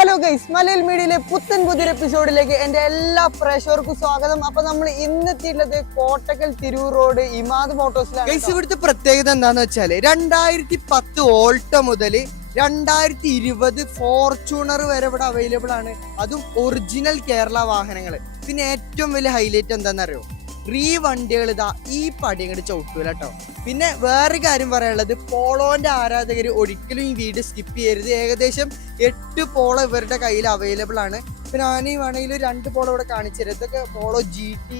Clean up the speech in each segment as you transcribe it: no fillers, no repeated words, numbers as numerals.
Hello guys, മലയാള മീഡിയയിലെ പുതിയൊരു എപ്പിസോഡിലേക്ക് എൻ്റെ എല്ലാ പ്രേക്ഷകർക്കും സ്വാഗതം. അപ്പൊ നമ്മൾ ഇന്നെത്തിയിട്ടുള്ളത് കോട്ടക്കൽ തിരൂർ റോഡ് ഇമാദ് മോട്ടോഴ്സിലാണ്. ഗൈസ്, ഇവിടുത്തെ പ്രത്യേകത എന്താന്ന് വെച്ചാല് 2010 ഓൾട്ടോ മുതൽ 2020 ഫോർച്യൂണർ വരെ ഇവിടെ അവൈലബിൾ ആണ്. അതും ഒറിജിനൽ കേരള വാഹനങ്ങൾ. പിന്നെ ഏറ്റവും വലിയ ഹൈലൈറ്റ് എന്താണെന്നറിയോ, വണ്ടികൾ ഇതാ ഈ പടി അങ്ങോട്ട് ചവിട്ടൂല കേട്ടോ. പിന്നെ വേറെ കാര്യം പറയാനുള്ളത്, പോളോന്റെ ആരാധകർ ഒരിക്കലും ഈ വീഡിയോ സ്കിപ്പ് ചെയ്യരുത്. ഏകദേശം 8 പോളോ ഇവരുടെ കയ്യിൽ അവൈലബിൾ ആണ്. പിന്നെ ആനയും വേണമെങ്കിൽ 2 പോളോ ഇവിടെ കാണിച്ചു തരാം. ഇതൊക്കെ പോളോ GT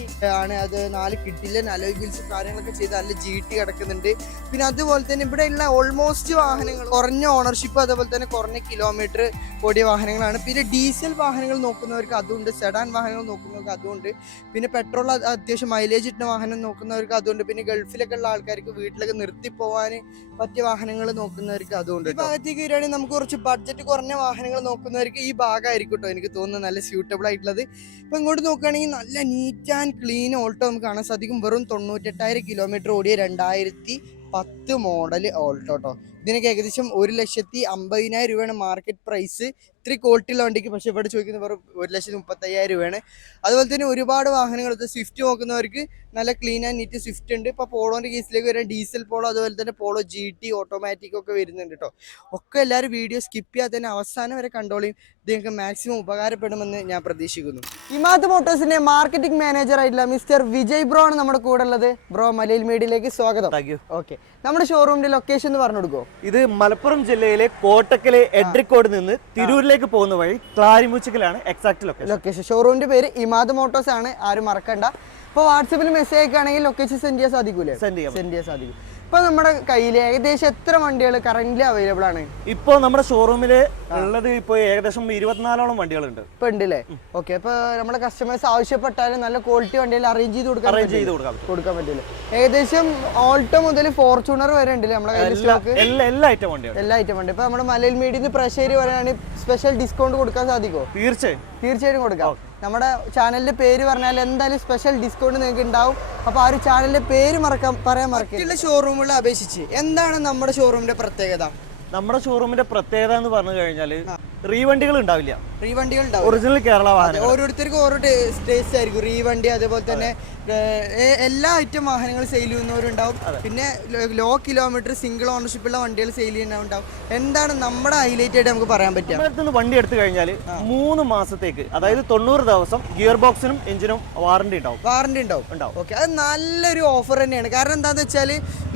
ആണ്. അത് 4 കിട്ടില്ല അലോയ് വീൽസ് കാര്യങ്ങളൊക്കെ ചെയ്ത് നല്ല GT കിടക്കുന്നുണ്ട്. പിന്നെ അതുപോലെ തന്നെ ഇവിടെയുള്ള ഓൾമോസ്റ്റ് വാഹനങ്ങൾ കുറഞ്ഞ ഓണർഷിപ്പ്, അതുപോലെ തന്നെ കുറഞ്ഞ കിലോമീറ്റർ ഓടിയ വാഹനങ്ങളാണ്. പിന്നെ ഡീസൽ വാഹനങ്ങൾ നോക്കുന്നവർക്ക് അതുകൊണ്ട്, സെഡാൻ വാഹനങ്ങൾ നോക്കുന്നവർക്ക് അതുകൊണ്ട്, പിന്നെ പെട്രോൾ അത്യാവശ്യം മൈലേജ് ഇട്ടുന്ന വാഹനം നോക്കുന്നവർക്ക് അതുകൊണ്ട്, പിന്നെ ഗൾഫിലൊക്കെ ഉള്ള ആൾക്കാർക്ക് വീട്ടിലൊക്കെ നിർത്തി പോകാൻ പറ്റിയ വാഹനങ്ങൾ നോക്കുന്നവർക്ക് അതുകൊണ്ട്. ഈ ഭാഗത്തേക്ക് വരികയാണെങ്കിൽ നമുക്ക് കുറച്ച് ബഡ്ജറ്റ് കുറഞ്ഞ വാഹനങ്ങൾ നോക്കുന്നവർക്ക് ഈ ഭാഗമായിരിക്കും കേട്ടോ എനിക്ക് തോന്നുന്നത് നല്ല സ്യൂട്ടബിൾ ആയിട്ടുള്ളത്. ഇപ്പൊ ഇങ്ങോട്ട് നോക്കുകയാണെങ്കിൽ നല്ല നീറ്റ് ആൻഡ് ക്ലീൻ ഓൾട്ടോ നമുക്ക് കാണാൻ സാധിക്കും. വെറും 98,000 കിലോമീറ്റർ ഓടിയ 2010 മോഡൽ ഓൾട്ടോ കേട്ടോ. ഇതിനൊക്കെ ഏകദേശം 1,50,000 രൂപയാണ് മാർക്കറ്റ് പ്രൈസ്. ഇത്തിരി ക്വാളിറ്റിയുള്ള വണ്ടിക്ക്. പക്ഷെ ഇവിടെ ചോദിക്കുന്നത് വെറും 1,35,000 രൂപയാണ്. അതുപോലെ തന്നെ ഒരുപാട് വാഹനങ്ങൾ, സ്വിഫ്റ്റ് നോക്കുന്നവർക്ക് നല്ല ക്ലീൻ ആൻഡ് നീറ്റ് സ്വിഫ്റ്റ് ഉണ്ട്. ഇപ്പോൾ പോളോന്റെ കേസിലേക്ക് വരാൻ ഡീസൽ പോളോ, അതുപോലെ തന്നെ പോളോ GT ഓട്ടോമാറ്റിക് ഒക്കെ വരുന്നുണ്ട് കേട്ടോ. ഒക്കെ എല്ലാവരും വീഡിയോ സ്കിപ്പ് ചെയ്യാതെ തന്നെ അവസാനം വരെ കണ്ടോളിയും. ഇത് നിങ്ങൾക്ക് മാക്സിമം ഉപകാരപ്പെടുമെന്ന് ഞാൻ പ്രതീക്ഷിക്കുന്നു. ഇമാദ് മോട്ടോഴ്സിന്റെ മാർക്കറ്റിംഗ് മാനേജർ ആയിട്ടുള്ള മിസ്റ്റർ വിജയ് ബ്രോ ആണ് നമ്മുടെ കൂടെ ഉള്ളത്. ബ്രോ, മലയാള മീഡിയയിലേക്ക് സ്വാഗതം. ഓക്കെ, നമ്മുടെ ഷോറൂമിന്റെ ലൊക്കേഷൻ എന്ന് പറഞ്ഞു കൊടുക്കുമോ? ഇത് മലപ്പുറം ജില്ലയിലെ കോട്ടക്കലെ എഡ്രിക്കോട് നിന്ന് തിരൂരിലേക്ക് പോകുന്ന വഴി ക്ലാരിമുച്ചിക്കലാണ് എക്സാക്ട് ലൊക്കേഷൻ. ഷോറൂമിന്റെ പേര് ഇമാദ് മോട്ടോഴ്സ് ആണ്, ആരും മറക്കണ്ട. ഇപ്പോൾ വാട്സപ്പിൽ മെസ്സേജ് അയക്കുകയാണെങ്കിൽ ലൊക്കേഷൻ സെൻഡ് ചെയ്യാൻ സാധിക്കൂലേ? സെൻഡ് ചെയ്യാൻ സാധിക്കും. ഇപ്പൊ നമ്മുടെ കയ്യിൽ ഏകദേശം എത്ര വണ്ടികൾ കറന്റ് അവൈലബിൾ ആണ്? ഇപ്പൊ നമ്മുടെ ഷോറൂമില് ഉള്ളത് ഇപ്പൊ ഏകദേശം 24ഓളം വണ്ടികളുണ്ട് ഇപ്പൊ ഉണ്ട് അല്ലേ? ഓക്കെ, അപ്പൊ നമ്മുടെ കസ്റ്റമേഴ്സ് ആവശ്യപ്പെട്ടാലും നല്ല ക്വാളിറ്റി വണ്ടികൾ അറേഞ്ച് ചെയ്ത് കൊടുക്കാൻ പറ്റില്ല. ഏകദേശം ഓൾട്ടോ മുതൽ ഫോർച്യൂണർ വരെ ഉണ്ട് നമ്മുടെ കയ്യിൽ സ്റ്റോക്ക്. എല്ലാ ഐറ്റം വണ്ടി. ഇപ്പൊ നമ്മുടെ മലയാള മീഡിയന്ന് പ്രഷർ വരെയാണ് സ്പെഷ്യൽ ഡിസ്കൗണ്ട് കൊടുക്കാൻ സാധിക്കുമോ? തീർച്ചയായും കൊടുക്കാം. നമ്മുടെ ചാനലിന്റെ പേര് പറഞ്ഞാൽ എന്തായാലും സ്പെഷ്യൽ ഡിസ്കൗണ്ട് നിങ്ങൾക്ക് ഉണ്ടാവും. അപ്പൊ ആ ഒരു ചാനലിന്റെ പേര് പറയാൻ മറക്കില്ല. ഷോറൂമുകളെ അപേക്ഷിച്ച് എന്താണ് നമ്മുടെ ഷോറൂമിന്റെ പ്രത്യേകത? നമ്മുടെ ഷോറൂമിന്റെ പ്രത്യേകത എന്ന് പറഞ്ഞു കഴിഞ്ഞാൽ റീവണ്ടികൾ ഉണ്ടാവില്ല. ഒറിജിനൽ കേരള വാഹനം. ഓരോരുത്തർക്കും ഓരോ ടേസ്റ്റ് ആയിരിക്കും. റീവണ്ടി, അതേപോലെ തന്നെ എല്ലാ ഐറ്റം വാഹനങ്ങൾ സെയിൽ ചെയ്യുന്നവരുണ്ടാവും. പിന്നെ ലോ കിലോമീറ്റർ സിംഗിൾ ഓണർഷിപ്പ് ഉള്ള വണ്ടികൾ സെയിൽ ചെയ്യുന്നവരുണ്ടാവും. എന്താണ് നമ്മുടെ ഹൈലൈറ്റ് ആയിട്ട് നമുക്ക് പറയാൻ പറ്റുക? വണ്ടി എടുത്തു കഴിഞ്ഞാൽ 3 മാസത്തേക്ക്, അതായത് 90 ദിവസം ഗിയർ ബോക്സിനും എഞ്ചിനും വാറണ്ടി ഉണ്ടാവും. ഓക്കെ, അത് നല്ലൊരു ഓഫർ തന്നെയാണ്. കാരണം എന്താണെന്ന് വെച്ചാൽ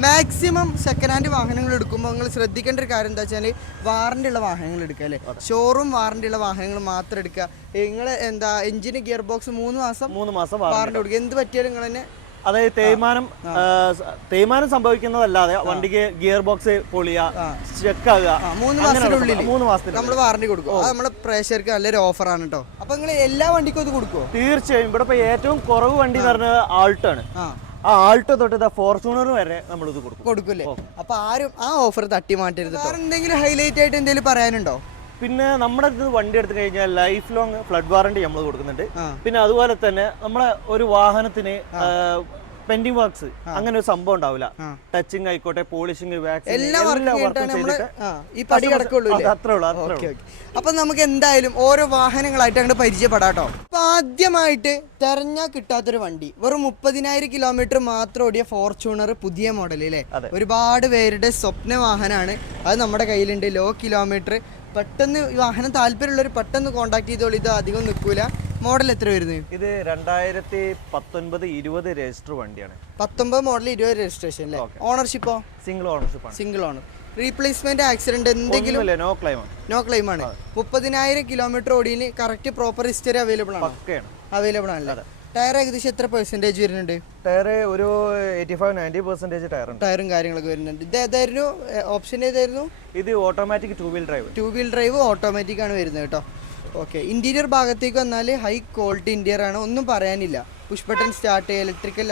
മാക്സിമം സെക്കൻഡ് ഹാൻഡ് വാഹനങ്ങൾ എടുക്കുമ്പോൾ നിങ്ങൾ ശ്രദ്ധിക്കേണ്ട ഒരു കാര്യം എന്താ വെച്ചാൽ വാറണ്ടി ഉള്ള വാഹനങ്ങൾ എടുക്കുക അല്ലേ. ഷോറൂം വാറണ്ടി ഉള്ള വാഹനങ്ങൾ മാത്രം എടുക്കുക. നിങ്ങൾ എന്താ എഞ്ചിന് ഗിയർ ബോക്സ് 3 മാസം വാറണ്ടി കൊടുക്കുക. എന്ത് പറ്റിയാലും നിങ്ങൾ തന്നെ, അതായത് തേയ്മാനം സംഭവിക്കുന്നതല്ലാതെ വണ്ടിക്ക് ഗിയർ ബോക്സ് പൊളിയാ, ചെക്ക് ആകുക 3 മാസത്തിനുള്ളിൽ നമ്മൾ വാറണ്ടി കൊടുക്കും. അത് നമ്മുടെ പ്രേക്ഷകർക്ക് നല്ലൊരു ഓഫറാണ് കേട്ടോ. അപ്പൊ നിങ്ങൾ എല്ലാ വണ്ടിക്കും ഇത് കൊടുക്കുമോ? തീർച്ചയായും. ഇവിടെ ഇപ്പൊ ഏറ്റവും കുറവ് വണ്ടി എന്ന് പറഞ്ഞത് ആൾട്ടോ ആണ്. ആ ആൾട്ടോ തൊട്ട് ഫോർച്യൂണർ വരെ നമ്മൾ ഇത് കൊടുക്കൂല്ലേ? അപ്പൊ ആരും ആ ഓഫർ തട്ടി മാറ്റരുത്. എന്തെങ്കിലും ഹൈലൈറ്റ് ആയിട്ട് എന്തെങ്കിലും പറയാനുണ്ടോ? പിന്നെ നമ്മുടെ വണ്ടി എടുത്തു കഴിഞ്ഞാൽ ലൈഫ് ലോങ് ഫ്ലഡ് വാറണ്ടി നമ്മൾ കൊടുക്കുന്നുണ്ട്. പിന്നെ അതുപോലെ തന്നെ നമ്മളെ ഒരു വാഹനത്തിന് പെൻഡിങ് വർക്ക്സ് അങ്ങനെ ഒരു സംഭവം ഉണ്ടാവില്ല. ടച്ചിങ് ആയിക്കോട്ടെ, പോളിഷിംഗ്, അപ്പൊ നമുക്ക് എന്തായാലും ഓരോ വാഹനങ്ങളായിട്ട് അങ്ങോട്ട് പരിചയപ്പെടാട്ടോ. അപ്പൊ ആദ്യമായിട്ട് തെരഞ്ഞാൽ കിട്ടാത്തൊരു വണ്ടി, വെറും 30,000 കിലോമീറ്റർ മാത്രം ഓടിയ ഫോർച്യൂണർ പുതിയ മോഡൽ അല്ലേ. ഒരുപാട് പേരുടെ സ്വപ്ന വാഹനമാണ്. അത് നമ്മുടെ കയ്യിലുണ്ട്. ലോ കിലോമീറ്റർ, പെട്ടെന്ന് വാഹനം താല്പര്യമുള്ളവർ പെട്ടെന്ന് കോൺടാക്ട് ചെയ്തോളൂ. ഇത് അധികം നിൽക്കൂല. മോഡൽ എത്ര വരുന്നത്? ഇത് 2019-20 രജിസ്റ്റർ വണ്ടിയാണ്. 19 മോഡൽ 20 രജിസ്ട്രേഷൻ അല്ലേ. ഓണർഷിപ്പോ? Single owner. റീപ്ലേസ്മെന്റ്, ആക്സിഡന്റ് എന്തെങ്കിലും? നോ ക്ലെയിം ആണ്. 30,000 കിലോമീറ്റർ ഓടിയിൽ കറക്റ്റ് പ്രോപ്പർ ഹിസ്റ്ററി അവൈലബിൾ ആണ്. ടയർ ഏകദേശം എത്ര പെർസെന്റേജ് വരുന്നുണ്ട്? ടയർ ഒരു 85-90% ടയറും കാര്യങ്ങളൊക്കെ വരുന്നുണ്ട്. ഇത് ഏതായിരുന്നു ഓപ്ഷൻ? ഏതായിരുന്നു ഇത്? ഓട്ടോമാറ്റിക് 2 വീൽ ഡ്രൈവ് ഓട്ടോമാറ്റിക് ആണ് വരുന്നത് കേട്ടോ. ഓക്കെ, ഇന്റീരിയർ ഭാഗത്തേക്ക് വന്നാൽ ഹൈ ക്വാളിറ്റി ഇന്റീരിയർ ആണ്, ഒന്നും പറയാനില്ല. Push button start, electrical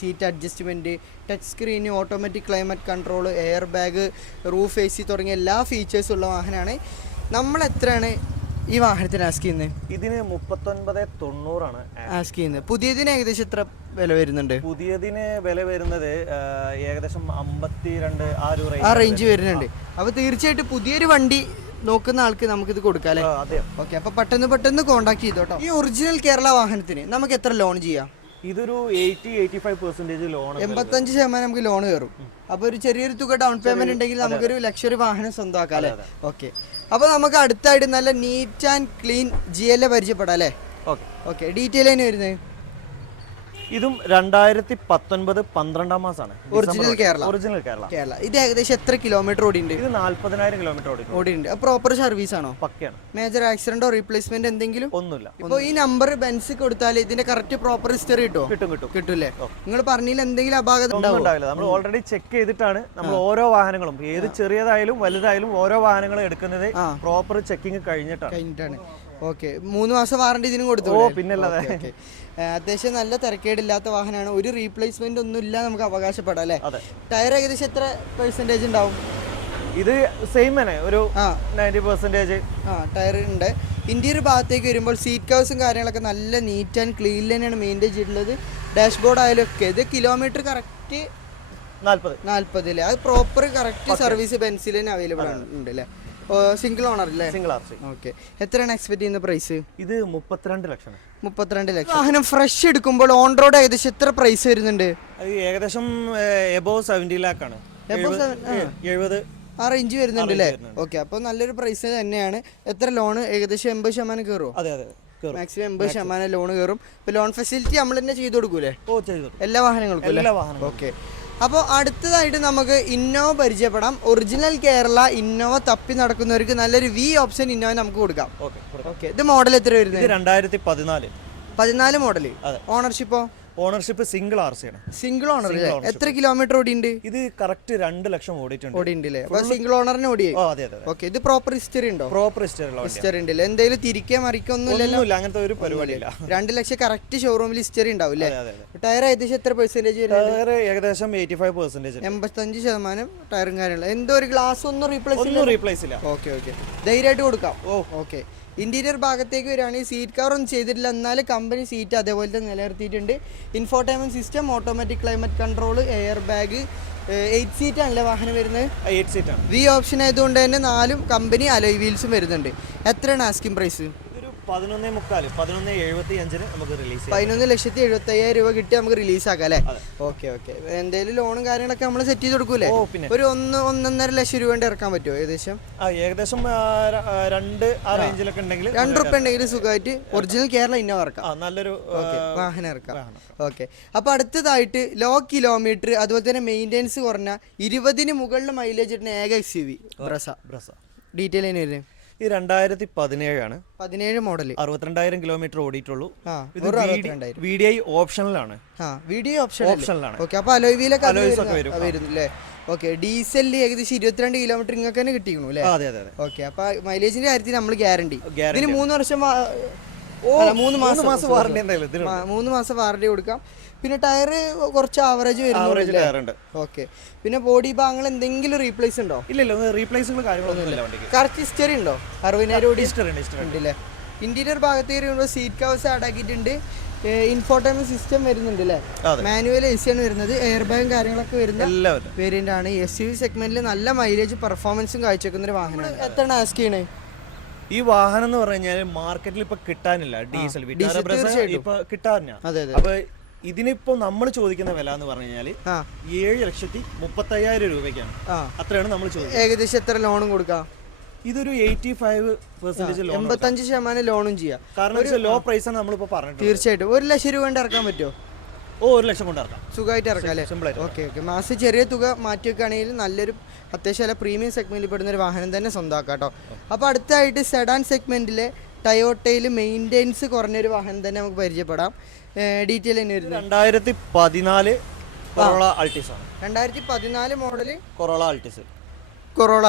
seat adjustment, touch screen, automatic climate control, air bag, roof AC തുടങ്ങിയ എല്ലാ ഫീച്ചേഴ്സും ഉള്ള വാഹനമാണ്. നമ്മൾ എത്രയാണ് ഈ വാഹനത്തിന് ആസ്ക് ചെയ്യുന്നത്? ഇതിന് 39,90 ആണ് ആസ്ക് ചെയ്യുന്നത്. പുതിയതിന് ഏകദേശം എത്ര വില വരുന്നുണ്ട്? പുതിയതിന് വില വരുന്നത് ഏകദേശം 52 ആ റേഞ്ച് വരുന്നുണ്ട്. അപ്പോൾ തീർച്ചയായിട്ടും പുതിയൊരു വണ്ടി നോക്കുന്ന ആൾക്ക് നമുക്ക് ഇത് കൊടുക്കാം അല്ലേ? അതെ. ഓക്കെ, അപ്പൊ പെട്ടെന്ന് കോൺടാക്ട് ചെയ്തോട്ടോ. ഈ ഒറിജിനൽ കേരള വാഹനത്തിന് നമുക്ക് എത്ര ലോൺ ചെയ്യാം? ഇതൊരു 85% ലോൺ, 85% നമുക്ക് ലോൺ കയറും. അപ്പൊ ഒരു ചെറിയൊരു തുക ഡൗൺ പേയ്മെന്റ് ഉണ്ടെങ്കിൽ നമുക്കൊരു ലക്ഷറി വാഹനം സ്വന്തമാക്കാം അല്ലേ? ഓക്കെ, അപ്പൊ നമുക്ക് അടുത്തായിട്ട് നല്ല നീറ്റ് ആൻഡ് ക്ലീൻ GLA പരിചയപ്പെടാം അല്ലേ? ഓക്കെ, ഡീറ്റെയിൽ തന്നെ വരുന്നത് ഇതും 2019 12 മാസമാണ്. ഒറിജിനൽ കേരള. ഇത് ഏകദേശം എത്ര കിലോമീറ്റർ ഓടിയുണ്ട്? ഇത് 40,000 കിലോമീറ്റർ ഓടിയുണ്ട്. പ്രോപ്പർ സർവീസ് ആണോ? പക്കയാണ്. മേജർ ആക്സിഡന്റോ റീപ്ലേസ്മെന്റ് എന്തെങ്കിലും? ഒന്നുമില്ല. ഇപ്പൊ ഈ നമ്പർ ബെൻസ് കൊടുത്താൽ ഇതിന്റെ കറക്റ്റ് പ്രോപ്പർ ഹിസ്റ്ററി കിട്ടൂല്ലേ? നിങ്ങൾ പറഞ്ഞതിൽ എന്തെങ്കിലും അപാകത ഉണ്ടാവില്ല. നമ്മൾ ഓൾറെഡി ചെക്ക് ചെയ്തിട്ടാണ് നമ്മൾ ഓരോ വാഹനങ്ങളും, ഏത് ചെറിയതായാലും വലുതായാലും ഓരോ വാഹനങ്ങളും എടുക്കുന്നത് പ്രോപ്പർ ചെക്കിങ് കഴിഞ്ഞിട്ടാണ്. ഓക്കെ, 3 മാസം വാറണ്ടി ഇതിനും കൊടുത്തു. പിന്നല്ലാതെ അത്യാവശ്യം നല്ല തിരക്കേടില്ലാത്ത വാഹനമാണ്. ഒരു റീപ്ലേസ്മെന്റ് ഒന്നും ഇല്ല നമുക്ക് അവകാശപ്പെടാം അല്ലേ? ടയർ ഏകദേശം എത്ര പെർസെന്റേജ് ഉണ്ടാവും? ഇത് സെയിം തന്നെ, ഒരു 90% ടയർ ഉണ്ട്. ഇന്റീരിയർ ഭാഗത്തേക്ക് വരുമ്പോൾ സീറ്റ് കവേഴ്സും കാര്യങ്ങളൊക്കെ നല്ല നീറ്റ് ആൻഡ് ക്ലീൻ തന്നെയാണ് മെയിൻറ്റെയിൻ ചെയ്തിട്ടുള്ളത്. ഡാഷ്ബോർഡ് ആയാലും ഒക്കെ ഇത് കിലോമീറ്റർ കറക്റ്റ് 40 അല്ലേ? അത് പ്രോപ്പർ കറക്റ്റ് സർവീസ് ബെൻസിൽ തന്നെ അവൈലബിൾ ഉണ്ട് അല്ലേ? സിംഗിൾ ഓണർ അല്ലേ? Single RC. ഓക്കെ, എത്രയാണ് എക്സ്പെക്ട് ചെയ്യുന്ന പ്രൈസ്? ഇത് 32 ലക്ഷം. വാഹനം ഫ്രഷ് എടുക്കുമ്പോൾ ഓൺ റോഡ് ഏകദേശം എത്ര പ്രൈസ് വരുന്നുണ്ട്? ഏകദേശം എബോവ് 70 lakh ആണ്. 70 ആ റേഞ്ച് വരുന്നുണ്ട് അല്ലേ? ഓക്കെ, അപ്പോൾ നല്ലൊരു പ്രൈസ് തന്നെയാണ്. എത്ര ലോണ്? ഏകദേശം 80% കയറുമോ? അതെ, മാക്സിമം 80% ലോൺ കയറും. ഇപ്പോൾ ലോൺ ഫെസിലിറ്റി നമ്മൾ തന്നെ ചെയ്ത് കൊടുക്കൂലേ? എല്ലാ വാഹനങ്ങൾക്കും? ഓക്കെ, അപ്പോൾ അടുത്തതായിട്ട് നമുക്ക് ഇന്നോവ പരിചയപ്പെടാം. ഒറിജിനൽ കേരള ഇന്നോവ തപ്പി നടക്കുന്നവർക്ക് നല്ലൊരു ഓപ്ഷൻ ഇന്നോവ നമുക്ക് കൊടുക്കാം. ഓക്കെ, ഇത് മോഡൽ എത്ര വരുന്നത്? 2014 മോഡൽ. ഓണർഷിപ്പോ? ഓണർഷിപ്പ് സിംഗിൾ RC ആണ്. Single owner. എത്ര കിലോമീറ്റർ ഓടിയുണ്ട്? ഇത് കറക്റ്റ് 2 ലക്ഷം ഓടിയിട്ടുണ്ട്. സിംഗിൾ ഓണറിന് ഓടിയേ? ഓക്കെ, ഇത് പ്രോപ്പർ ഹിസ്റ്ററി ഉണ്ടോ? പ്രോപ്പർ ഹിസ്റ്ററി ഉണ്ട്. എന്തെങ്കിലും തിരികെ മറിക്കൊന്നുമില്ലല്ലോ? അങ്ങനത്തെ ഒരു പരിപാടിയില്ല. 2 ലക്ഷം കറക്റ്റ് ഷോറൂമിൽ ഹിസ്റ്ററി ഉണ്ടാവും അല്ലേ? ടയർ ഏകദേശം എത്ര പെർസെന്റേജ് വരുന്നത്? ഏകദേശം 85%. 85% ടയറും കാര്യങ്ങളും. എന്തോ ഒരു ഗ്ലാസ് ഒന്നും റീപ്ലേസ് ഇല്ല. ഓക്കെ, ധൈര്യമായിട്ട് കൊടുക്കാം. ഓക്കെ, ഇന്റീരിയർ ഭാഗത്തേക്ക് വരികയാണെങ്കിൽ സീറ്റ് കവർ ഒന്നും ചെയ്തിട്ടില്ല, എന്നാലും കമ്പനി സീറ്റ് അതേപോലെ തന്നെ നിലനിർത്തിയിട്ടുണ്ട്. Infotainment system, automatic climate control, air bag. 8 seat ആണല്ലേ വാഹനം വരുന്നത്? 8 സീറ്റാണ്. ഓപ്ഷൻ ആയതുകൊണ്ട് തന്നെ 4 കമ്പനി അലോയ് വീൽസും വരുന്നുണ്ട്. എത്രയാണ് ആസ്കിംഗ് പ്രൈസ്? 11,75 നമുക്ക് റിലീസ് ചെയ്യാം. 11,75,000 രൂപ കിട്ടി നമുക്ക് റിലീസ് ആക്കാം അല്ലേ? ഓക്കെ, എന്തെങ്കിലും ലോണും കാര്യങ്ങളൊക്കെ നമ്മൾ സെറ്റ് ചെയ്ത് കൊടുക്കൂലേ? ഒരു 1-1.5 ലക്ഷം രൂപ ഇറക്കാൻ പറ്റുമോ ഏകദേശം? ഏകദേശം 2 ആ റേഞ്ചിലൊക്കെ ഉണ്ടെങ്കിൽ, 2 റുപ്യ ഉണ്ടെങ്കിൽ സുഖമായിട്ട് ഒറിജിനൽ കേരള ഇന്നോവ ഇറക്കാം. നല്ലൊരു വാഹനം ഇറക്കാം. ഓക്കെ, അപ്പൊ അടുത്തതായിട്ട് ലോ കിലോമീറ്റർ അതുപോലെ തന്നെ മെയിൻ്റെനൻസ് കുറഞ്ഞ 20 മുകളിൽ മൈലേജ് ഇടുന്ന ഏക SUV ബ്രസ. ഡീറ്റെയിൽ തന്നെ വരുന്നത് ഈ 2017 ആണ്. 17 മോഡൽ. 62,000 കിലോമീറ്റർ ഓടിയിട്ടുള്ളൂ. VDI ഓപ്ഷനിലാണ്. ഓപ്ഷനിലാണ്. ഓക്കെ, അപ്പൊ അലോയ് വീലൊക്കെ വരുന്നില്ലേ? ഓക്കെ, ഡീസലിൽ ഏകദേശം 22 കിലോമീറ്റർ ഇങ്ങനെ തന്നെ കിട്ടിക്കണു അല്ലേ? അതെ. ഓക്കെ, അപ്പൊ മൈലേജിന്റെ കാര്യത്തിൽ നമ്മൾ ഗ്യാരണ്ടി. ഇതിന് 3 വർഷം 3 മാസം വാറണ്ടി കൊടുക്കാം. പിന്നെ ടയർ കുറച്ച് ആവറേജ് വരുന്നുണ്ട്. ഓക്കെ, പിന്നെ ബോഡി ഭാഗങ്ങൾ എന്തെങ്കിലും റീപ്ലേസ് ഉണ്ടോ? ഇല്ലല്ലോ, റീപ്ലേസിംഗ് കാര്യങ്ങളൊന്നുമില്ല. കറക്റ്റ് ഹിസ്റ്ററി ഉണ്ടോ? 60,000 ഉണ്ടല്ലേ? ഇന്റീരിയർ ഭാഗത്ത് വരുമ്പോൾ സീറ്റ് കവേഴ്സ് അടക്കിയിട്ടുണ്ട്. ഇൻഫോർടൈൻമെന്റ് സിസ്റ്റം വരുന്നുണ്ട് അല്ലേ? മാനുവൽ AC ആണ് വരുന്നത്. എയർ ബാഗും കാര്യങ്ങളൊക്കെ വരുന്ന വേരിയന്റ് ആണ്. SUV സെഗ്മെന്റിൽ നല്ല മൈലേജ് പെർഫോമൻസും കാഴ്ചവെക്കുന്ന ഒരു വാഹനമാണ്. എത്രയാണ് ആസ്ക് ചെയ്യണേ? ഈ വാഹനം എന്ന് പറഞ്ഞു കഴിഞ്ഞാൽ മാർക്കറ്റിൽ ഇപ്പൊ കിട്ടാനില്ല. ഡീസൽ ഇപ്പൊ കിട്ടാനില്ല. അപ്പൊ ഇതിനിപ്പോ നമ്മൾ ചോദിക്കുന്ന വില എന്ന് പറഞ്ഞു കഴിഞ്ഞാൽ 7,35,000 രൂപയ്ക്കാണ്. അത്രയാണ് നമ്മൾ ചോദിക്കുന്നത്. ഏകദേശം എത്ര ലോണും കൊടുക്കാം? ഇതൊരു 85% 85% ലോണും ചെയ്യാം. കാരണം ലോ പ്രൈസ് ആണ് നമ്മളിപ്പോ പറഞ്ഞത്. തീർച്ചയായിട്ടും 1 ലക്ഷം രൂപ കൊണ്ട് ഇറക്കാൻ പറ്റുമോ? 1 ലക്ഷം കൊണ്ട് ഇറക്കാം, സുഖമായിട്ട് ഇറക്കാം അല്ലേ? ഓക്കെ, മാസം ചെറിയ തുക മാറ്റി വെക്കുകയാണെങ്കിൽ നല്ലൊരു അത്യാവശ്യം നല്ല പ്രീമിയം സെഗ്മെന്റിൽ പെടുന്ന ഒരു വാഹനം തന്നെ സ്വന്തമാക്കാം കേട്ടോ. അപ്പോൾ അടുത്തായിട്ട് സെഡാൻ സെഗ്മെന്റിലെ ടയോട്ടയിൽ മെയിൻ്റെനൻസ് കുറഞ്ഞൊരു വാഹനം തന്നെ നമുക്ക് പരിചയപ്പെടാം. ഡീറ്റെയിൽ തന്നെ വരുന്നത് 2014 കൊറോള ആൾട്ടിസ് ആണ്. 2014 മോഡല് കൊറോള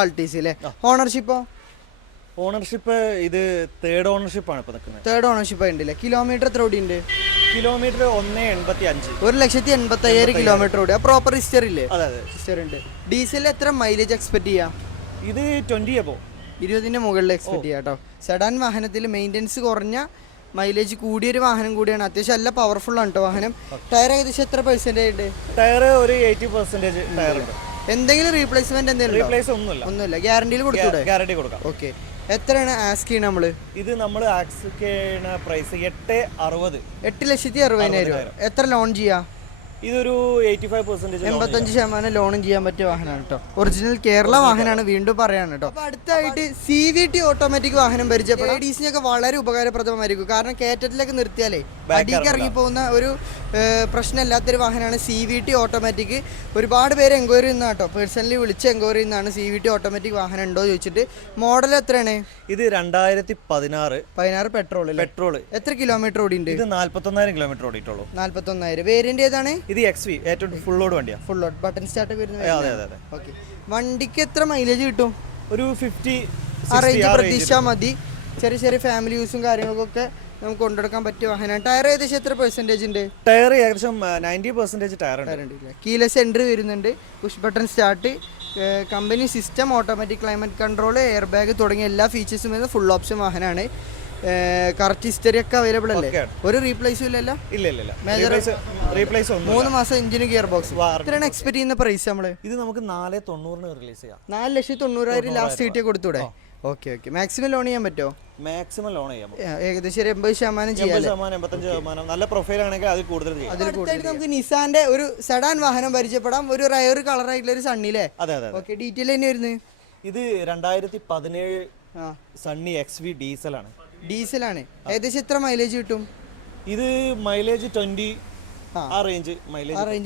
ആൾട്ടിസ് അല്ലേ? ഓണർഷിപ്പോ? ഓണർഷിപ്പ് ഇത് തേർഡ് ഓണർഷിപ്പ് ആണ് ഇപ്പൊ നിൽക്കുന്നത്. തേർഡ് ഓണർഷിപ്പ് ഉണ്ടല്ലേ? കിലോമീറ്റർ എത്ര ഓടിയുണ്ട്? കിലോമീറ്റർ 1,85,000. 1,85,000 കിലോമീറ്റർ ഓടി. പ്രോപ്പർ ഹിസ്റ്ററി ഇല്ലേ? ഹിസ്റ്ററി ഉണ്ട്. ഡീസലിൽ എത്ര മൈലേജ് എക്സ്പെക്ട് ചെയ്യാം? ഇത് 20 അപ്പോ 20ന്റെ മുകളിൽ എക്സ്പെക്ട് ചെയ്യാം കേട്ടോ. സെഡാൻ വാഹനത്തിൽ മെയിൻ്റെനൻസ് കുറഞ്ഞ മൈലേജ് കൂടിയൊരു വാഹനം കൂടിയാണ്. അത്യാവശ്യം നല്ല പവർഫുൾ ആണ് കേട്ടോ വാഹനം. ടയർ ഏകദേശം എത്ര പെർസെന്റേജ് ഉണ്ട്? ടയർ ഒരു 80% ടയർ ഉണ്ട്. എന്തെങ്കിലും റീപ്ലേസ്മെന്റ്? റീപ്ലേസ് ഒന്നുമില്ല. ഗ്യാരണ്ടിയിൽ കൊടുക്കാം. ഗ്യാരണ്ടി കൊടുക്കാം. ഓക്കെ, എത്രയാണ് ആസ്ക് ചെയ്യണത് നമ്മള്? ഇത് നമ്മൾ ആക്സ് ചെയ്യുന്ന പ്രൈസ് 860. 8,60,000. എത്ര ലോൺ ചെയ്യാ? ഇതൊരു 85%. 85% ലോണും ചെയ്യാൻ പറ്റിയ വാഹനമാണ് കേട്ടോ. ഒറിജിനൽ കേരള വാഹനമാണ്, വീണ്ടും പറയാണ് കേട്ടോ. അപ്പൊ അടുത്തായിട്ട് CVT ഓട്ടോമാറ്റിക് വാഹനം പരിചയപ്പെടാം. ലേഡീസിനൊക്കെ വളരെ ഉപകാരപ്രദമായിരിക്കും. കാരണം കയറ്റത്തിലൊക്കെ നിർത്തിയാലേ അടിക്ക് ഇറങ്ങി പോകുന്ന ഒരു പ്രശ്നമില്ലാത്തൊരു വാഹനമാണ് CVT ഓട്ടോമാറ്റിക്. ഒരുപാട് പേര് എൻക്വയറി ചെയ്യുന്ന കേട്ടോ, പേഴ്സണലി വിളിച്ച് എൻക്വയറി ചെയ്യുന്നതാണ് CVT ഓട്ടോമാറ്റിക് വാഹനം ഉണ്ടോ ചോദിച്ചിട്ട്. മോഡൽ എത്രയാണ്? ഇത് 2016 പെട്രോൾ. എത്ര കിലോമീറ്റർ ഓടിയുണ്ട്? ഇത് 41,000 കിലോമീറ്റർ ഓടിയിട്ടുള്ളൂ. 41,000. വേരിയന്റ് ഏതാണ്? ഇത് XV ഏറ്റവും ഫുൾ ലോഡ് വണ്ടിയാണ്. ഫുൾ ലോഡ് ബട്ടൺ സ്റ്റാർട്ട് വരുന്നത്. അതെ. ഓക്കെ. വണ്ടിക്ക് എത്ര മൈലേജ് കിട്ടും? ഒരു 50 ആ റേഞ്ച് പ്രതീക്ഷ മതി. ചെറിയ ചെറിയ ഫാമിലി യൂസും കാര്യങ്ങൾക്കൊക്കെ നമുക്ക് കൊണ്ടുനടക്കാൻ പറ്റിയ വാഹനമാണ്. ടയർ ഏകദേശം എത്ര പെർസെന്റേജ് ഉണ്ട്? ടയർ ഏകദേശം 90% ടയർ ഉണ്ട്. കീലെസ് എൻട്രി വരുന്നുണ്ട്, push button start, company system, automatic climate control, air bag തുടങ്ങിയ എല്ലാ ഫീച്ചേഴ്സും വരുന്ന ഫുൾ ഓപ്ഷൻ വാഹനമാണ്. കറക്റ്റ് ഹിസ്റ്ററി ഒക്കെ അവൈലബിൾ അല്ലേ? ഒരു റീപ്ലേസും ഇല്ലല്ലോ? ഇല്ല. റീപ്ലേസ് 3 മാസം എഞ്ചിന് ഗിയർ ബോക്സ്. എത്രയാണ് എക്സ്പെക്ട് ചെയ്യുന്ന പ്രൈസ് നമ്മള്? ഇത് നമുക്ക് 490 റിലീസ് ചെയ്യാം. 4,90,000 ലാസ്റ്റ് കിട്ടിയ കൊടുത്തൂടെ? ഓക്കെ. മാക്സിമം ലോൺ ചെയ്യാൻ പറ്റുമോ? മാക്സിമം ലോൺ ചെയ്യാം. ഏകദേശം 80% ചെയ്യാം. 85%. നല്ല പ്രൊഫൈൽ ആണെങ്കിൽ അതിൽ കൂടുതൽ ചെയ്യാം. അതിൽ നമുക്ക് നിസാന്റെ ഒരു സെഡാൻ വാഹനം പരിചയപ്പെടാം. ഒരു റയർ കളർ ആയിട്ടുള്ള ഒരു സണ്ണില്ലേ? അതെ. ഓക്കെ. ഡീറ്റെയിൽ തന്നെ വരുന്നത് ഇത് 2017 സണ്ണി XV ഡീസലാണ്. ഏകദേശം എത്ര മൈലേജ് കിട്ടും? ഇത് മൈലേജ് 20 ആ റേഞ്ച്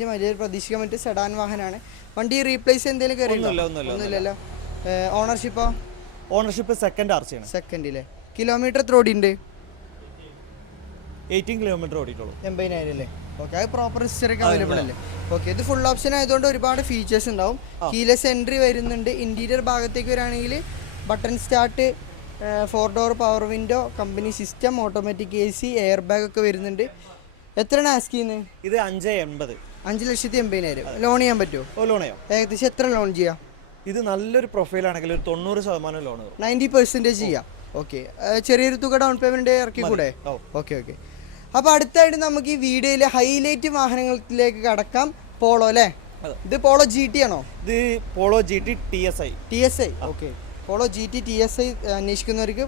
മൈലേജ് പ്രതീക്ഷിക്കാൻ പറ്റിയ സെഡാൻ വാഹനമാണ്. വണ്ടി റീപ്ലേസ് എന്തെങ്കിലും ഒന്നുമില്ലല്ലോ. ഓണർഷിപ്പ് സെക്കൻഡ് ആർച്ചിയാണ്. സെക്കൻഡിലെ കിലോമീറ്റർ എത്ര ഓടിയുണ്ട്? 18 കിലോമീറ്റർ ഓടിയിട്ടുള്ളൂ. 80,000 അല്ലേ? ഓക്കെ. അത് പ്രോപ്പർ ഹിസ്റ്ററി ഒക്കെ അവൈലബിൾ അല്ലേ? ഓക്കെ. ഇത് ഫുൾ ഓപ്ഷൻ ആയതുകൊണ്ട് ഒരുപാട് ഫീച്ചേഴ്സ് ഉണ്ടാവും. കീലെസ് എൻട്രി വരുന്നുണ്ട്. ഇന്റീരിയർ ഭാഗത്തേക്ക് വരികയാണെങ്കിൽ button start, 4 door power window, company system, automatic AC, air bag ഒക്കെ വരുന്നുണ്ട്. എത്രയാണ് ആസ്ക് ചെയ്യുന്നത്? ഇത് 580. 5,80,000. ലോൺ ചെയ്യാൻ പറ്റുമോ? ലോൺ ചെയ്യാം. ഏകദേശം എത്ര ലോൺ ചെയ്യാം? ഇത് നല്ലൊരു പ്രൊഫൈൽ ആണെങ്കിൽ ഒരു 90% ലോൺ 90% ചെയ്യാം. ഓക്കെ. ചെറിയൊരു തുക ഡൗൺ പേയ്മെന്റ് ഇറക്കി കൂടെ? ഓക്കെ. അപ്പൊ അടുത്തായിട്ട് നമുക്ക് ഈ വീഡിയോയിലെ ഹൈലൈറ്റ് വാഹനങ്ങളിലേക്ക് കടക്കാം. പോളോ അല്ലേ? ഇത് പോളോ GT ആണോ? ഇത് Polo GT TSI. Okay. Polo GT TSI അന്വേഷിക്കുന്നവർക്ക്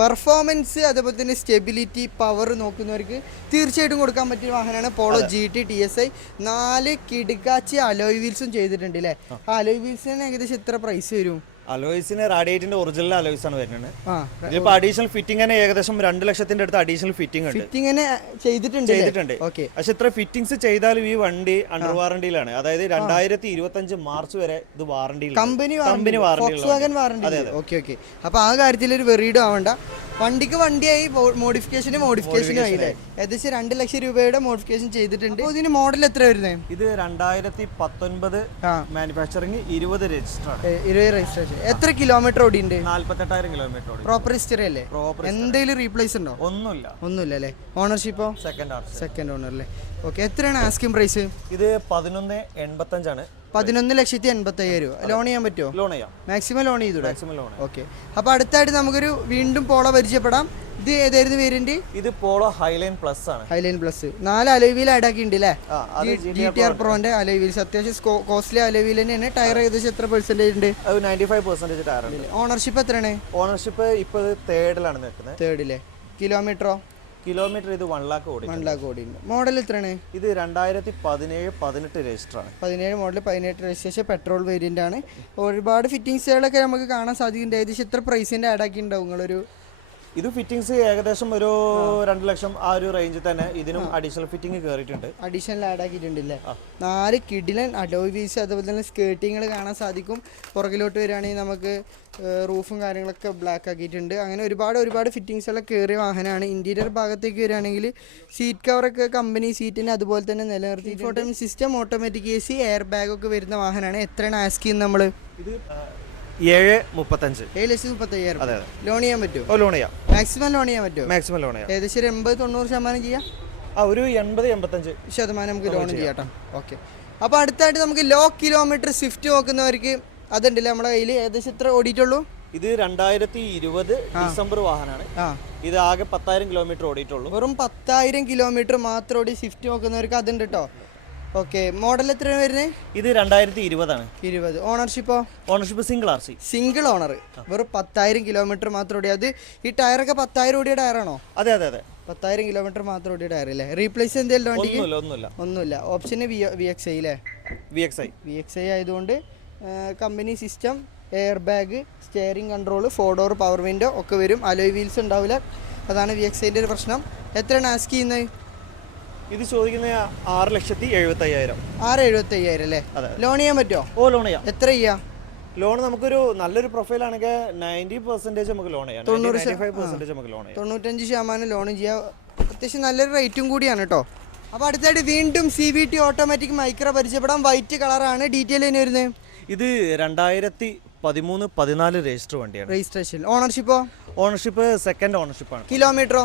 പെർഫോമൻസ്, അതുപോലെ തന്നെ സ്റ്റെബിലിറ്റി, പവർ നോക്കുന്നവർക്ക് തീർച്ചയായിട്ടും കൊടുക്കാൻ പറ്റിയ വാഹനമാണ് പോളോ GT TSI. 4 കിടുക്കാച്ചി അലോയ് വീൽസും ചെയ്തിട്ടുണ്ട് അല്ലേ? ആ അലോയ് വീൽസിന് ഏകദേശം എത്ര പ്രൈസ് വരും? അലോയ്സിന് റാഡിയേറ്റിന്റെ ഒറിജിനൽ അലോയ്സ് ആണ് വരുന്നത്. ഇതിപ്പോ അഡീഷണൽ ഫിറ്റിംഗ് തന്നെ ഏകദേശം 2 ലക്ഷത്തിന്റെ അടുത്ത് അഡീഷണൽ ഫിറ്റിംഗ് ചെയ്തിട്ടുണ്ട്. പക്ഷെ ഇത്ര ഫിറ്റിംഗ്സ് ചെയ്താലും ഈ വണ്ടി അണ്ടർ വാറണ്ടിയിലാണ്. അതായത് 2025 മാർച്ച് വരെ ഇത് വാറണ്ടിയിൽ, കമ്പനി വാറണ്ടി. ഓക്കെ. അപ്പൊ ആ കാര്യത്തിൽ ഒരു വെറീഡ് ആവണ്ട. വണ്ടിക്ക് വണ്ടിയായി, മോഡിഫിക്കേഷനും ആയില്ലേ? ഏകദേശം 2 ലക്ഷം രൂപയുടെ മോഡിഫിക്കേഷൻ ചെയ്തിട്ടുണ്ട്. ഇതിന് മോഡൽ എത്ര വരുന്നത്? ഇത് 2019 മാനുഫാക്ചറിംഗ്, 20 രജിസ്റ്റർ. എത്ര കിലോമീറ്റർ ഓടിയുണ്ട്? 48,000 കിലോമീറ്റർ. പ്രോപ്പർ ഹിസ്റ്ററി അല്ലേ? എന്തെങ്കിലും റീപ്ലേസ് ഉണ്ടോ? ഒന്നുമില്ല അല്ലേ? ഓണർഷിപ്പോ സെക്കൻഡ് ഓണർ അല്ലേ? ഓക്കെ. എത്രയാണ് ആസ്കിംഗ് പ്രൈസ്? ഇത് 1185 ആണ്. 11,80,000. ലോൺ ചെയ്യാൻ പറ്റുമോ? ലോൺ ചെയ്യാം. മാക്സിമം ലോൺ ചെയ്തൂടെ? ഓക്കെ. അപ്പൊ അടുത്തായിട്ട് നമുക്കൊരു വീണ്ടും പോളോ പരിചയപ്പെടാം. ഇത് ഏതായിരുന്നു വേരിയന്റ്? ഇത് പോളോ ഹൈലൈൻ പ്ലസ് ആണ്. 4 അലോയ് വീൽ ആഡ് ആക്കി ഉണ്ട് അല്ലേ? GTR പ്രോന്റെ അലോയ് വീൽസ് അത്യാവശ്യം കോസ്റ്റ്ലി അലോയ് വീൽ തന്നെയാണ്. ടയർ ഏകദേശം എത്ര പെർസെന്റേജ് ഉണ്ട്? 95% ടയർ ഉണ്ട്. ഓണർഷിപ്പ് എത്രയാണ്? ഓണർഷിപ്പ് ഇപ്പൊ തേർഡിലാണ് നിൽക്കുന്നത്. തേർഡിലെ. കിലോമീറ്റർ ഇത് 1 lakh ഓടി. മോഡൽ എത്രയാണ്? ഇത് 2017-18 രജിസ്റ്റർ ആണ്. 17 മോഡൽ, 18 രജിസ്ട്രേഷൻ, പെട്രോൾ വേരിയന്റ് ആണ്. ഒരുപാട് ഫിറ്റിംഗ്സുകളൊക്കെ നമുക്ക് കാണാൻ സാധിക്കുന്നുണ്ട്. ഏകദേശം എത്ര പ്രൈസിന്റെ ആഡ് ആക്കി ഉണ്ടാവും നിങ്ങളൊരു? ഇത് ഫിറ്റിംഗ്സ് ഏകദേശം ഒരു 2 ലക്ഷം ആ ഒരു റേഞ്ചിൽ തന്നെ ഇതിനും അഡീഷണൽ ഫിറ്റിംഗ് കയറിയിട്ടുണ്ട്. അഡീഷണൽ ആഡ് ആക്കിയിട്ടുണ്ടല്ലേ? 4 കിഡിലൻ അലോയ് വീൽസ്, അതുപോലെ തന്നെ സ്കേർട്ടിങ്ങൾ കാണാൻ സാധിക്കും. പുറകിലോട്ട് വരികയാണെങ്കിൽ നമുക്ക് റൂഫും കാര്യങ്ങളൊക്കെ ബ്ലാക്ക് ആക്കിയിട്ടുണ്ട്. അങ്ങനെ ഒരുപാട് ഫിറ്റിംഗ്സുകളൊക്കെ കയറിയ വാഹനമാണ്. ഇന്റീരിയർ ഭാഗത്തേക്ക് വരികയാണെങ്കിൽ സീറ്റ് കവറൊക്കെ കമ്പനി സീറ്റിന് അതുപോലെ തന്നെ നിലനിർത്തി. Infotainment system, automatic AC, air bag ഒക്കെ വരുന്ന വാഹനമാണ്. എത്രയാണ് ആസ്ക് ചെയ്യുന്നത് നമ്മൾ? ഇത് 7,35. 7,35,000. ലോൺ ചെയ്യാൻ പറ്റുമോ? ലോൺ ചെയ്യാം. മാക്സിമം ലോൺ ചെയ്യാൻ പറ്റുമോ? മാക്സിമം ലോൺ ചെയ്യാം. ഏകദേശം 80-90% ചെയ്യാം. ഒരു 80-85% നമുക്ക് ലോൺ ചെയ്യാം. ഓക്കെ. അപ്പോൾ അടുത്തായിട്ട് നമുക്ക് ലോ കിലോമീറ്റർ സ്വിഫ്റ്റ് നോക്കുന്നവർക്ക് അതുണ്ടല്ലേ നമ്മുടെ കയ്യിൽ? ഏകദേശം എത്ര ഓടിയിട്ടുള്ളൂ? ഇത് 2020 ഡിസംബർ വാഹനമാണ്. ഇത് ആകെ 10,000 കിലോമീറ്റർ ഓടിയിട്ടുള്ളൂ. വെറും 10,000 കിലോമീറ്റർ മാത്രം ഓടി സ്വിഫ്റ്റ് നോക്കുന്നവർക്ക് അതുണ്ട് കേട്ടോ. ഓക്കെ, മോഡൽ എത്രയാണ് വരുന്നത്? ഇത് 2020 20. ഓണർഷിപ്പോ? Ownership single RC. Single owner. വെറും 10,000 കിലോമീറ്റർ മാത്രം ഓടിയ. അത് ഈ ടയറൊക്കെ 10,000 ഓടിയ ടയറാണോ? അതെ അതെ അതെ, 10,000 കിലോമീറ്റർ മാത്രം ഓടിയ ടയർ അല്ലേ? റീപ്ലേസ് എന്തെങ്കിലും വണ്ടിക്ക്? ഒന്നുമില്ല. ഓപ്ഷന് VXI അല്ലേ? VXI ആയതുകൊണ്ട് company system, air bag, steering control, 4 door power window ഒക്കെ വരും. അലോയ് വീൽസ് ഉണ്ടാവില്ല. അതാണ് VXIൻ്റെ ഒരു പ്രശ്നം. എത്രയാണ് ആസ്ക് ചെയ്യുന്നത്? ഇത് ചോദിക്കുന്നത് 6,75,000. 6,75,000 അല്ലേ? ലോൺ ചെയ്യാൻ പറ്റുമോ? ഓ, ലോൺ ചെയ്യാം. എത്ര ചെയ്യാം ലോൺ? നമുക്കൊരു നല്ലൊരു പ്രൊഫൈൽ ആണെങ്കിൽ 90% നമുക്ക് ലോൺ ചെയ്യാം. 95% നമുക്ക് ലോൺ ചെയ്യാം. 95% ലോൺ ചെയ്യാം. അത്യാവശ്യം നല്ലൊരു റേറ്റും കൂടിയാണ് കേട്ടോ. അപ്പോൾ അടുത്തായിട്ട് വീണ്ടും CVT ഓട്ടോമാറ്റിക് മൈക്രോ പരിചയപ്പെടാം. വൈറ്റ് കളറാണ്. ഡീറ്റെയിൽ തന്നെ വരുന്നത്. ഇത് 2013-14 രജിസ്റ്റർ വണ്ടിയാണ്. രജിസ്ട്രേഷൻ. ഓണർഷിപ്പോ? ഓണർഷിപ്പ് സെക്കൻഡ് ഓണർഷിപ്പാണ്. കിലോമീറ്ററോ?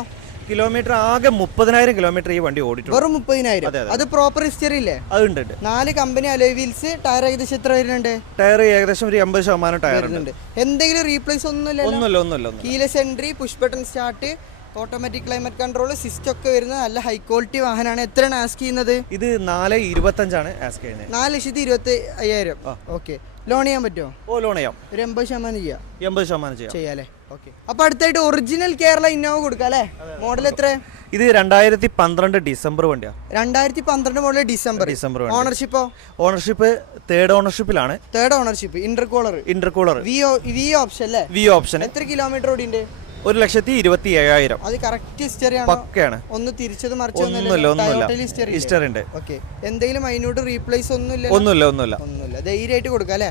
കിലോമീറ്റർ ആകെ 30,000 കിലോമീറ്റർ ഈ വണ്ടി ഓടിയിട്ടുണ്ട്. വെറും 30,000. അത് പ്രോപ്പർ ഹിസ്റ്ററി ഇല്ലേ? അതുണ്ട്. 4 കമ്പനി അലോയ് വീൽസ്. ടയർ ഏകദേശം എത്ര വരുന്നുണ്ട്? ടയർ ഏകദേശം ഒരു 80% ടയർ ഉണ്ട്. എന്തെങ്കിലും റീപ്ലേസ് ഒന്നുമില്ല. Keyless entry, push button start, automatic climate control, system ഒക്കെ വരുന്ന നല്ല ഹൈ ക്വാളിറ്റി വാഹനമാണ്. എത്രയാണ് ആസ്ക് ചെയ്യുന്നത്? ഇത് 4,25,000 ആസ്ക് ചെയ്യുന്നത്. 4,25,000. ഓക്കെ, ലോൺ ചെയ്യാൻ പറ്റുമോ? ഓ, ലോൺ ചെയ്യാം. ഒരു 80% ചെയ്യാം. 80% ചെയ്യാല്ലേ? ഓക്കെ. അപ്പൊ അടുത്തായിട്ട് ഒറിജിനൽ കേരള ഇന്നോവ കൊടുക്കാം അല്ലേ? മോഡൽ എത്ര? ഇത് 2012 ഡിസംബർ വണ്ടിയാണ്. 2012 മോഡൽ ഡിസംബർ. ഓണർഷിപ്പോ? ഓണർഷിപ്പ് തേർഡ് ഓണർഷിപ്പിലാണ്. Third ownership. Intercooler V option അല്ലേ? V option. എത്ര കിലോമീറ്റർ ഓടിണ്ട്? 1,27,000. അത് കറക്റ്റ് ഹിസ്റ്ററി ആണ്. പക്കയാണ്. ഒന്ന് തിരിച്ചത് ഹിസ്റ്ററി ഉണ്ട്. ഓക്കെ. എന്തെങ്കിലും അതിനോട് റീപ്ലേസ് ഒന്നുമില്ല. ധൈര്യമായിട്ട് കൊടുക്കാം അല്ലേ?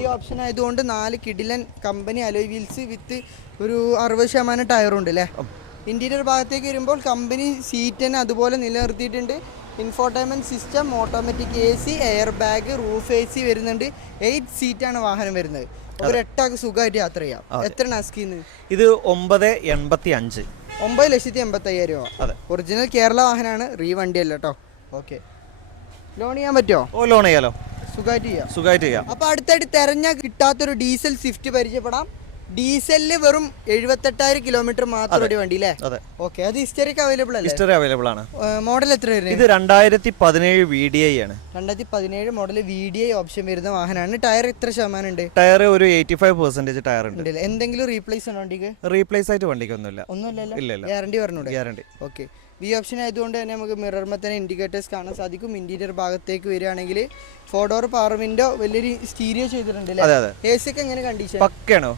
ഈ ഓപ്ഷൻ ആയതുകൊണ്ട് 4 കിഡിലൻ കമ്പനി അലോയ് വീൽസ് വിത്ത് ഒരു 60% ടയറും ഉണ്ട് അല്ലേ? ഇന്റീരിയർ ഭാഗത്തേക്ക് വരുമ്പോൾ കമ്പനി സീറ്റ് തന്നെ അതുപോലെ നിലനിർത്തിയിട്ടുണ്ട്. Infotainment system, automatic AC, air bag, roof AC വരുന്നുണ്ട്. 8 സീറ്റാണ് വാഹനം വരുന്നത്. ഒരു 8 ആൾക്ക് സുഖമായിട്ട് യാത്ര ചെയ്യാം. എത്ര ആസ്ക് ചെയ്യുന്നത്? ഇത് 9,85,000. 9,85,000 രൂപ. അതെ, ഒറിജിനൽ കേരള വാഹനമാണ്. വണ്ടി അല്ല കേട്ടോ. ഓക്കെ, ലോൺ ചെയ്യാൻ പറ്റുമോ? ഓ, ലോൺ ചെയ്യാലോ. സുഖമായിട്ട് ചെയ്യാം. അപ്പൊ അടുത്തായിട്ട് തെരഞ്ഞാൽ കിട്ടാത്തൊരു ഡീസൽ സ്വിഫ്റ്റ് പരിചയപ്പെടാം. ഡീസലില് വെറും 78,000 കിലോമീറ്റർ മാത്രം ഒരു വണ്ടി അല്ലേ? ഓക്കെ. അത് ഹിസ്റ്ററിക്ക് അവൈലബിൾ അല്ലേ? ഹിസ്റ്ററി അവൈലബിൾ ആണ്. മോഡൽ എത്ര വരുന്നത്? ഇത് 2017 VDI ആണ്. 2017 മോഡൽ VDI ഓപ്ഷൻ വരുന്ന വാഹനമാണ്. ടയർ എത്ര ശതമാനം ഉണ്ട്? ടയർ ഒരു 85% ടയർ ഉണ്ട്. എന്തെങ്കിലും റീപ്ലേസ് ഉണ്ടോ വണ്ടിക്ക്? റീപ്ലേസ് ആയിട്ട് വണ്ടിക്ക് ഒന്നുമില്ല. ഗ്യാരണ്ടി പറഞ്ഞൂടെ? ഗ്യാരണ്ടി. ഓക്കെ. വി ഓപ്ഷൻ ആയതുകൊണ്ട് തന്നെ നമുക്ക് മിററിൽ തന്നെ ഇൻഡിക്കേറ്റേഴ്സ് കാണാൻ സാധിക്കും. ഇന്റീരിയർ ഭാഗത്തേക്ക് വരികയാണെങ്കിൽ 4 ഡോർ പവർ വിൻഡോ, വലിയൊരു സ്റ്റീരിയോ ചെയ്തിട്ടുണ്ട്. AC ഒക്കെ എങ്ങനെ കണ്ടീഷൻ? പക്കയാണോ?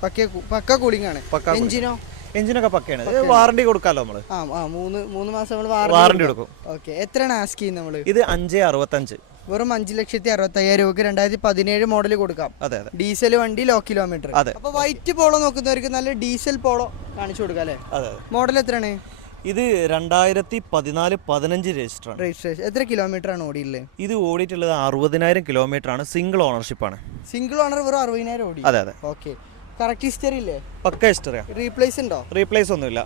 പക്ക കൂളിംഗ് ആണ്. എഞ്ചിനൊക്കെ പക്കയാണ്. വാറണ്ടി കൊടുക്കാമല്ലോ നമ്മള്. 3 മാസം നമ്മൾ വാറണ്ടി കൊടുക്കും. ഓക്കെ. എത്രയാണ് ആസ്ക് ചെയ്യുന്നത് നമ്മള്? ഇത് 5,65,000. വെറും 5,60,000 രൂപക്ക് 2017 മോഡൽ കൊടുക്കാം. ഡീസൽ വണ്ടി, ലോ കിലോമീറ്റർ. അപ്പൊ വൈറ്റ് പോളോ നോക്കുന്നവർക്ക് നല്ല ഡീസൽ പോളോ കാണിച്ചു കൊടുക്കാം അല്ലേ? മോഡൽ എത്രയാണ്? ഇത് 2014-15 രജിസ്റ്റർ. എത്ര കിലോമീറ്റർ ആണ് ഓടിയുള്ളത്? ഇത് ഓടിയിട്ടുള്ളത് 60,000 കിലോമീറ്റർ ആണ്. സിംഗിൾ ഓണർഷിപ്പ് ആണ്. സിംഗിൾ ഓണർ വെറും 60,000 ഓടി. അതെ. ഓക്കെ. കറക്റ്റ് ഹിസ്റ്ററി ഇല്ലേ? പക്ക ഹിസ്റ്ററിയാ. റീപ്ലേസ് ഉണ്ടോ? റീപ്ലേസ് ഒന്നുമില്ല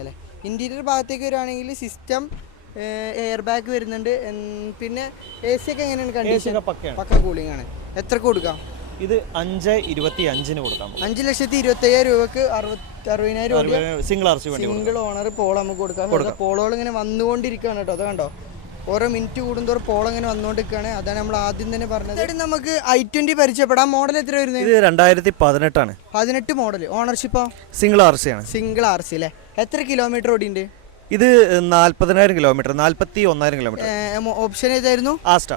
അല്ലേ? ഇന്റീരിയർ ഭാഗത്തേക്ക് വരികയാണെങ്കിൽ സിസ്റ്റം, എയർ ബാഗ് വരുന്നുണ്ട്. പിന്നെ AC ഒക്കെ എങ്ങനെയാണ് കണ്ടീഷൻ? പക്ക കൂളിംഗ് ആണ്. എത്ര കൊടുക്കാം? ഇത് 5,25,000 കൊടുക്കാം. 5,25,000 രൂപക്ക് 60,000 സിംഗിൾ ഓണർ പോളോ നമുക്ക് കൊടുക്കാം. പോളോകൾ ഇങ്ങനെ വന്നുകൊണ്ടിരിക്കുകയാണ് കേട്ടോ. അത് കണ്ടോ? ഓരോ മിനിറ്റ് കൂടുന്തോറും പോളോ ഇങ്ങനെ വന്നുകൊണ്ടിരിക്കുകയാണ്. അതാണ് നമ്മൾ ആദ്യം തന്നെ പറഞ്ഞത്. നമുക്ക് i20 പരിചയപ്പെടാം. മോഡൽ എത്ര വരുന്നത്? ഇത് 2018 ആണ്. 18 മോഡൽ. ഓണർഷിപ്പോ? സിംഗിൾ RC ആണ്. സിംഗിൾ RC അല്ലേ? എത്ര കിലോമീറ്റർ ഓടിയുണ്ട്? ഇത് 40,000 കിലോമീറ്റർ. 41,000 കിലോമീറ്റർ. ഓപ്ഷൻ ഏതായിരുന്നു? ആസ്റ്റ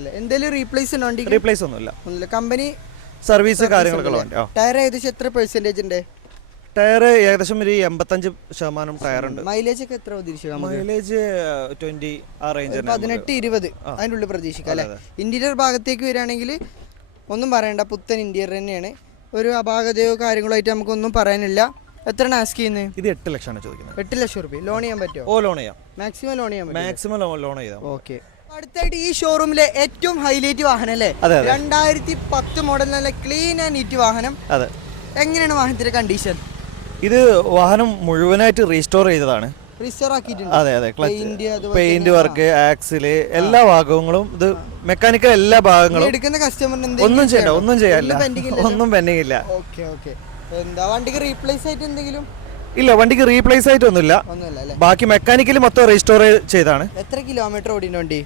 അല്ലേ? എന്തെങ്കിലും റീപ്ലേസ് ഉണ്ടോ? റീപ്ലേസ് ഒന്നുമില്ല. കമ്പനി സർവീസ് കാര്യങ്ങളൊക്കെ. ടയർ ഏകദേശം എത്ര പെർസെന്റേജ് ഉണ്ട്? ടയർ ഏകദേശം ഒരു 85% ടയർ ഉണ്ട്. മൈലേജ് ഒക്കെ എത്ര പ്രതീക്ഷിക്കാം? മൈലേജ് 20 ആ റേഞ്ച് 18-20 അതിൻ്റെ ഉള്ളിൽ പ്രതീക്ഷിക്കാം അല്ലേ? ഇന്റീരിയർ ഭാഗത്തേക്ക് വരികയാണെങ്കിൽ ഒന്നും പറയണ്ട, പുത്തൻ ഇന്റീരിയർ തന്നെയാണ്. ഒരു അപാകതയോ കാര്യങ്ങളോ ആയിട്ട് നമുക്കൊന്നും പറയാനില്ല. എത്രയാണ് ആസ്ക് ചെയ്യുന്നത്? ഇത് 8 ലക്ഷമാണ് ചോദിക്കുന്നത്. 8 ലക്ഷം രൂപ. ലോൺ ചെയ്യാൻ പറ്റുമോ? ഓ, ലോൺ ചെയ്യാം. മാക്സിമം ലോൺ ചെയ്യാൻ ചെയ്യാം. ഓക്കെ. അടുത്തായിട്ട് ഈ ഷോറൂമിലെ ഏറ്റവും ഹൈലൈറ്റ് വാഹനം അല്ലേ? 2010 മോഡൽ നല്ല ക്ലീൻ ആൻഡ് നീറ്റ് വാഹനം. അതെ. എങ്ങനെയാണ് വാഹനത്തിന്റെ കണ്ടീഷൻ? ഇത് വാഹനം മുഴുവനായിട്ട് റീസ്റ്റോർ ചെയ്തതാണ്. അതെ. പെയിന്റ് വർക്ക്, ആക്സില്, എല്ലാ ഭാഗങ്ങളും, ഇത് മെക്കാനിക്കൽ എല്ലാ ഭാഗങ്ങളും. എടുക്കുന്ന കസ്റ്റമറിന് ഒന്നും ചെയ്യാനില്ല. ഒന്നും പെൻഡിങ് ഇല്ല. വണ്ടിക്ക് റീപ്ലേസ് ആയിട്ട് എന്തെങ്കിലും ഇല്ല. വണ്ടിക്ക് റീപ്ലേസ് ആയിട്ട് ഒന്നുമില്ല. ബാക്കി മെക്കാനിക്കലി മൊത്തം റീസ്റ്റോർ ചെയ്താണ്. എത്ര കിലോമീറ്റർ ഓടിയ വണ്ടി?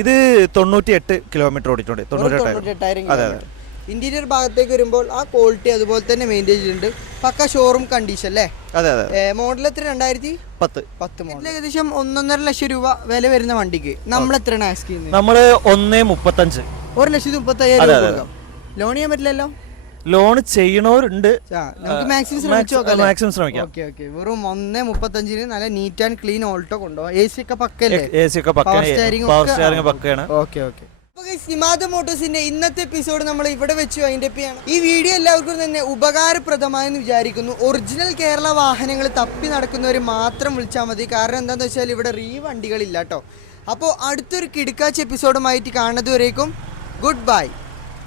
ഇത് 98 കിലോമീറ്റർ ഓടിയിട്ടുണ്ട്. 98,000 കിലോമീറ്റർ. ഇന്റീരിയർ ഭാഗത്തേക്ക് വരുമ്പോൾ ആ ക്വാളിറ്റി അതുപോലെ തന്നെ മെയിൻറ്റെയിൻ ചെയ്തിട്ടുണ്ട്. പക്ക ഷോറൂം കണ്ടീഷൻ അല്ലേ? അതെ അതെ. മോഡൽ എത്ര? 2010 മോഡൽ. ഏകദേശം 1.5 ലക്ഷം രൂപ വില വരുന്ന വണ്ടിക്ക് നമ്മൾ എത്രയാണ് ആസ്ക് ചെയ്യുന്നത്? നമ്മള് 1.35. 1,35,000 കൊടുക്കാം. ലോൺ ചെയ്യാൻ പറ്റില്ലല്ലോ? ലോൺ ചെയ്യണവരുണ്ട്, നമുക്ക് മാക്സിമം ശ്രമിക്കാം. വെറും 1.35 നല്ല നീറ്റ് ആൻഡ് ക്ലീൻ ഓൾട്ടോ കൊണ്ടുപോകാം. AC ഒക്കെ പക്കല്ലേ? AC ഒക്കെ പവർ സ്റ്റിയറിംഗ് പക്കയാണ്. ഇമാദ് മോട്ടോഴ്സിന്റെ ഇന്നത്തെ എപ്പിസോഡ് നമ്മൾ ഇവിടെ വെച്ച് വൈൻഡപ്പ് ചെയ്യണം. ഈ വീഡിയോ എല്ലാവർക്കും തന്നെ ഉപകാരപ്രദമായെന്ന് വിചാരിക്കുന്നു. ഒറിജിനൽ കേരള വാഹനങ്ങൾ തപ്പി നടക്കുന്നവർ മാത്രം വിളിച്ചാൽ മതി. കാരണം എന്താണെന്ന് വെച്ചാൽ ഇവിടെ വണ്ടികളില്ല കേട്ടോ. അപ്പോൾ അടുത്തൊരു കിടുക്കാച്ച എപ്പിസോഡുമായിട്ട് കാണുന്നതുവരേക്കും ഗുഡ് ബൈ.